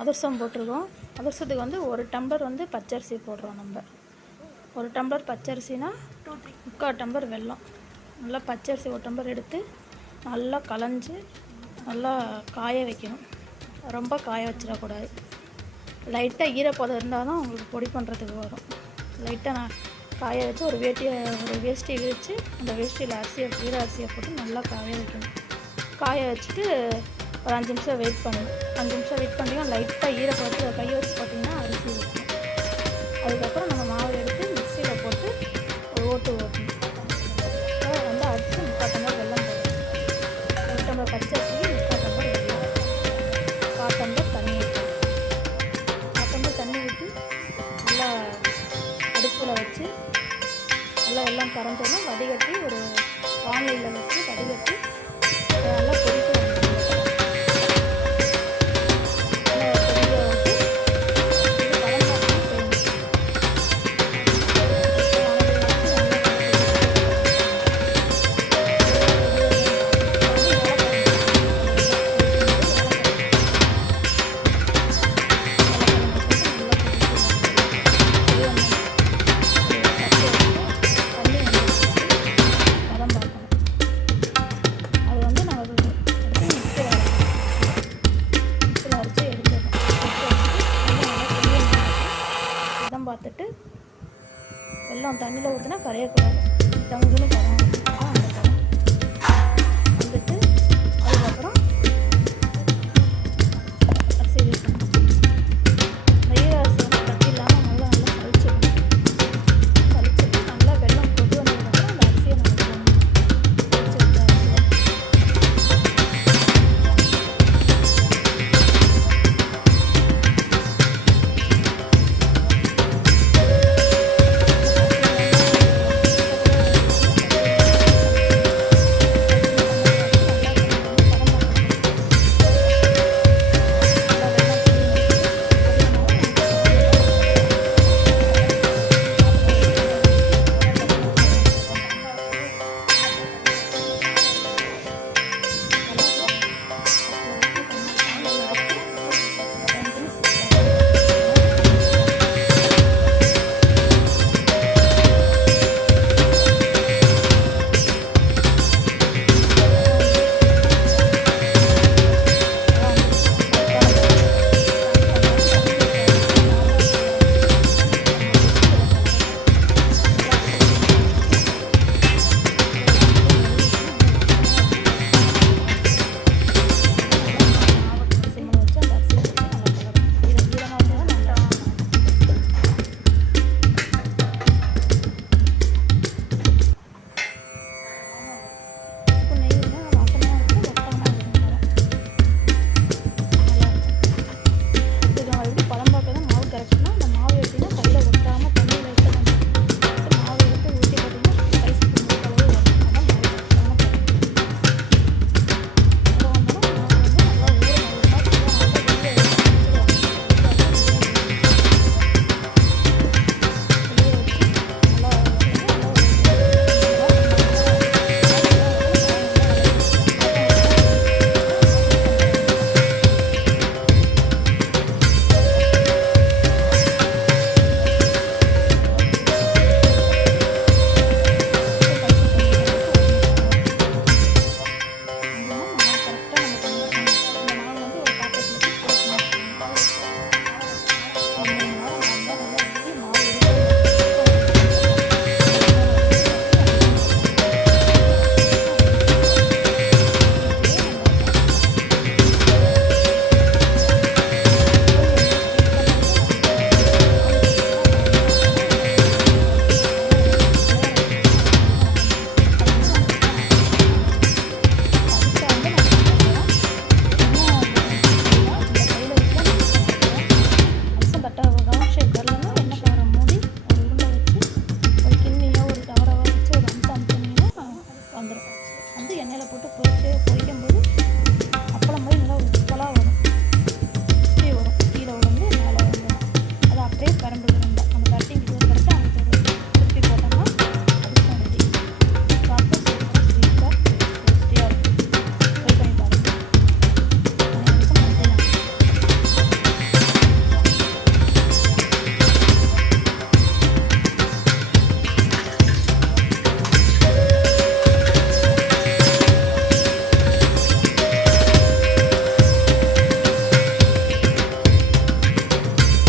அதிரசம் போட்டிருக்கோம். அதிரசத்துக்கு வந்து 1 டம்ளர் வந்து பச்சரிசி போடுறோம். நம்ம 1 டம்ளர் பச்சரிசினா 3/4 டம்ளர் வெல்லம். நல்லா பச்சரிசி 1 டம்ளர் எடுத்து நல்லா களைஞ்சி நல்லா காய வைக்கணும். ரொம்ப காய வச்சிடக்கூடாது. லைட்டாக ஈரப்பதம் இருந்தால் தான் உங்களுக்கு பொடி பண்ணுறதுக்கு வரும். லைட்டாக நான் காய வச்சு ஒரு வேஷ்டியை விரித்து அந்த வேஷ்டியில் ஈர அரிசியை போட்டு நல்லா காய வைக்கணும். காய வச்சுட்டு ஒரு 5 நிமிஷம் வெயிட் பண்ணணும். 5 நிமிஷம் வெயிட் பண்ணிங்கன்னா லைட்டாக ஈரப்பதத்தில் கை வச்சு போட்டிங்கன்னா அரிசி இருக்கும். அதுக்கப்புறம் நம்ம மாவு எடுத்து மிக்சியில் போட்டு ஒரு ஓட்டணும். வந்து அரிசி 3/4 டம்ளர் வெல்லம் போடணும். 1 டம்ளர் பச்சரிசிக்கு 3/4 டம்ளர் வெல்லம், 1/4 டம்ளர் தண்ணி ஊற்றணும். 1/4 டம்ளர் தண்ணி ஊற்றி நல்லா அடுப்பில் வச்சு நல்லா வெல்லம் கரைஞ்சோன்னா வடிகட்டி ஒரு வானிலையில் வச்சு வடிகட்டி நல்லா கொதிக்க பார்த்துட்டு வெல்லம் தண்ணியில் ஊற்றினா கரையக்கூடாது. தங்குன்னு பதம்